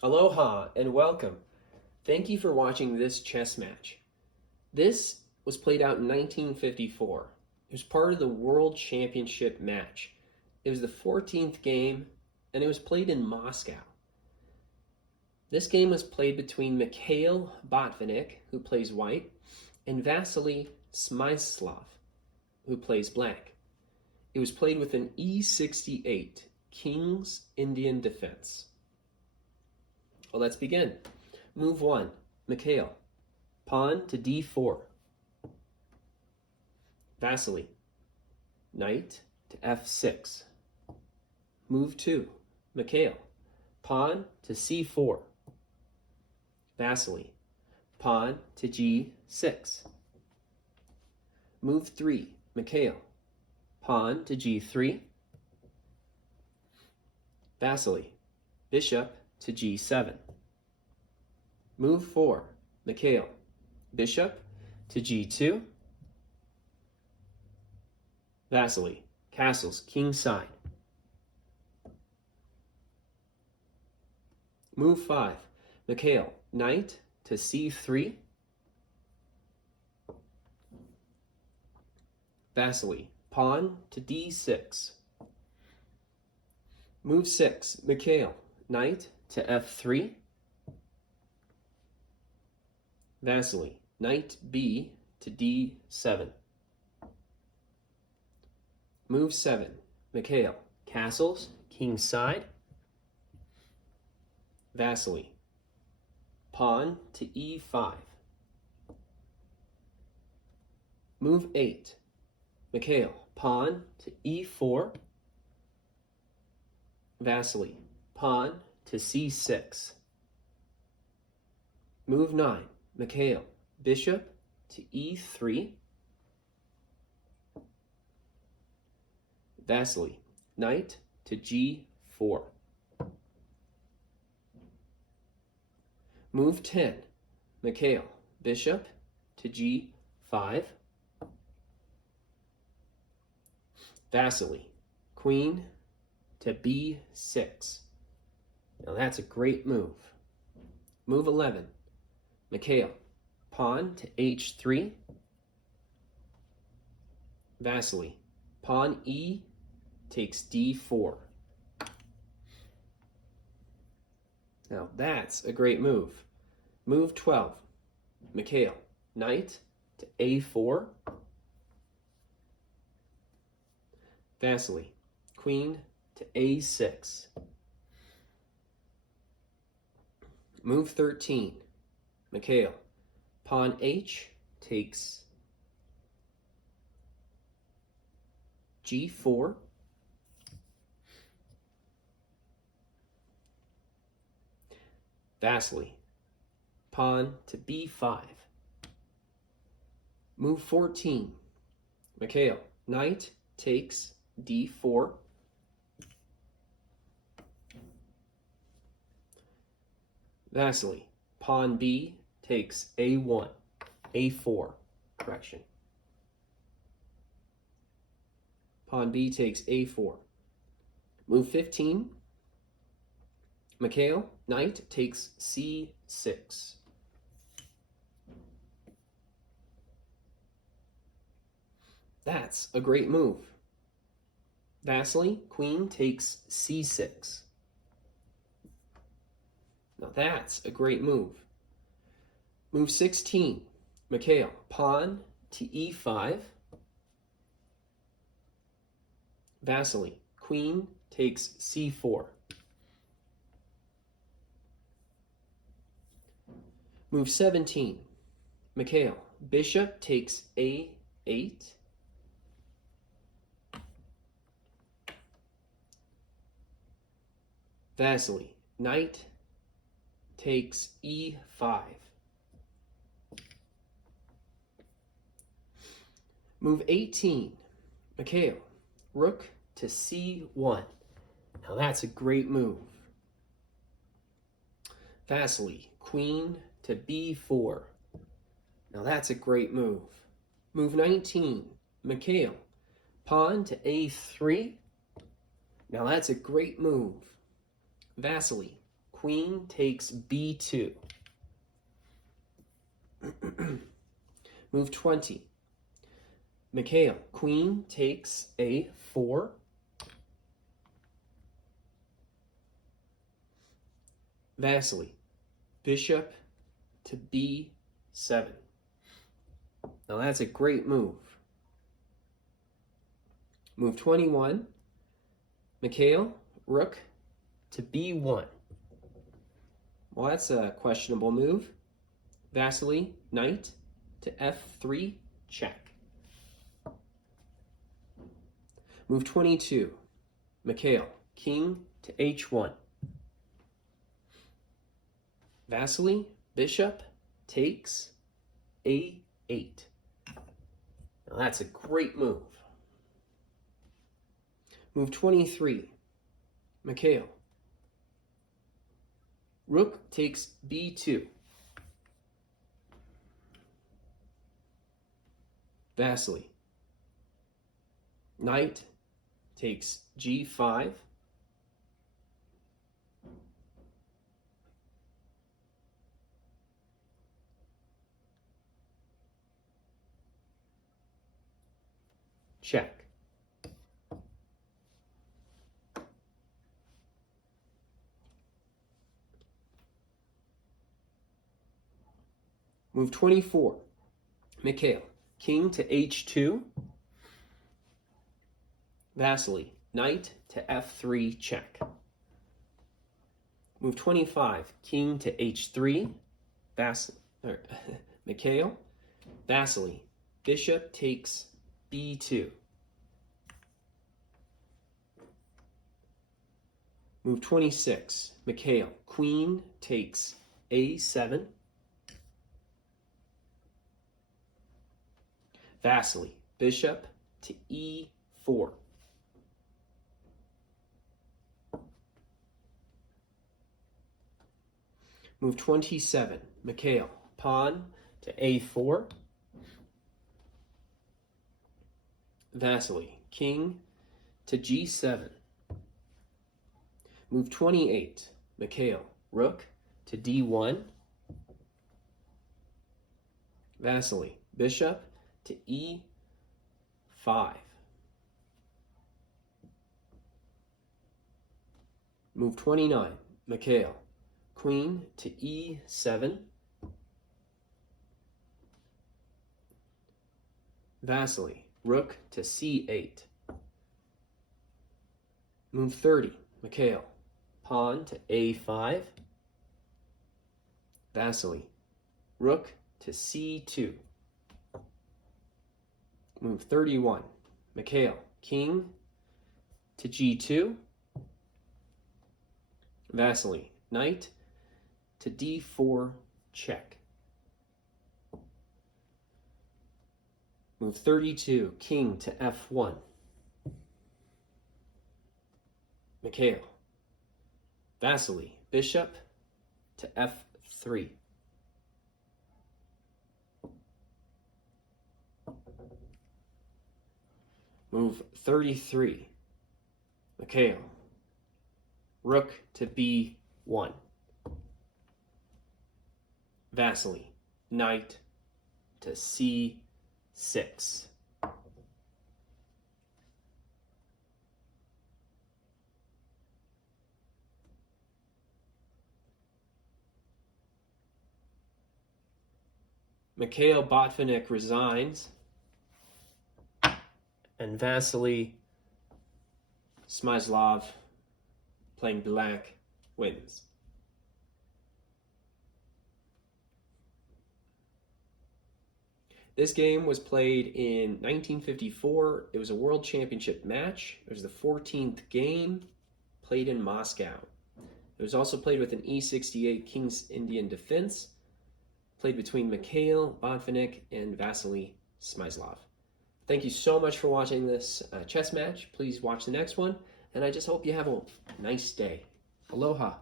Aloha and welcome. Thank you for watching this chess match. This was played out in 1954. It was part of the World Championship match. It was the 14th game and it was played in Moscow. This game was played between Mikhail Botvinnik, who plays white, and Vasily Smyslov, who plays black. It was played with an E68, King's Indian defense. Well, let's begin. Move 1, Mikhail. Pawn to d4. Vasily. Knight to f6. Move 2, Mikhail. Pawn to c4. Vasily. Pawn to g6. Move 3, Mikhail. Pawn to g3. Vasily. Bishop to g7. Move 4, Mikhail. Bishop to g2. Vasily. Castles kingside. Move 5, Mikhail. Knight to c3. Vasily. Pawn to d6. Move 6, Mikhail. Knight to f3. Vasily. Knight b to d7. Move 7, Mikhail. Castles kingside. Vasily. Pawn to e5. Move 8, Mikhail. Pawn to e4. Vasily. Pawn to c6. Move 9, Mikhail. Bishop to e3. Vasily. Knight to g4. Move 10, Mikhail. Bishop to g5. Vasily. Queen to b6. Now that's a great move. Move 11, Mikhail. Pawn to h3. Vasily. Pawn e takes d4. Now that's a great move. Move 12, Mikhail. Knight to a4. Vasily. Queen to a6. Move 13, Mikhail. Pawn h takes g4. Vasily. Pawn to b5. Move 14, Mikhail. Knight takes d4. Vasily. Pawn b takes a1, a4, correction. Pawn b takes a4. Move 15, Mikhail. Knight takes c6. That's a great move. Vasily. Queen takes c6. Now that's a great move. Move 16, Mikhail. Pawn to e5. Vasily. Queen takes c4. Move 17, Mikhail. Bishop takes a8. Vasily. Knight takes e5. Move 18, Mikhail. Rook to c1. Now that's a great move. Vasily. Queen to b4. Now that's a great move. Move 19, Mikhail. Pawn to a3. Now that's a great move. Vasily. queen takes b2. Move 20. Mikhail, queen takes a4. Vasily, bishop to b7. Now that's a great move. Move 21. Mikhail, rook to b1. Well, that's a questionable move. Vasily, knight to f3, check. Move 22. Mikhail, king to h1. Vasily, bishop takes a8. Now that's a great move. Move 23. Mikhail, rook takes b2. Vasily, knight takes g5. Check. Move 24. Mikhail, king to h2. Vasily, knight to f3, check. Move 25. King to h3. Mikhail. Vasily, bishop takes b2. Move 26. Mikhail, queen takes a7. Vasily, bishop to e4. Move 27. Mikhail, pawn to a4. Vasily, king to g7. Move 28. Mikhail, rook to d1. Vasily, bishop to e5. Move 29. Mikhail, queen to e7. Vasily, rook to c8. Move 30. Mikhail, pawn to a5. Vasily, rook to c2. Move 31. Mikhail, king to g2. Vasily, knight to d4, check. Move 32. King to f1. Mikhail. Vasily, bishop to f3. Move 33. Mikhail. Rook to b1. Vasily, knight to c6. Mikhail Botvinnik resigns, and Vasily Smyslov, playing black, wins. This game was played in 1954. It was a World Championship match. It was the 14th game, played in Moscow. It was also played with an E68 King's Indian defense, played between Mikhail Botvinnik and Vasily Smyslov. Thank you so much for watching this chess match. Please watch the next one, and I just hope you have a nice day. Aloha.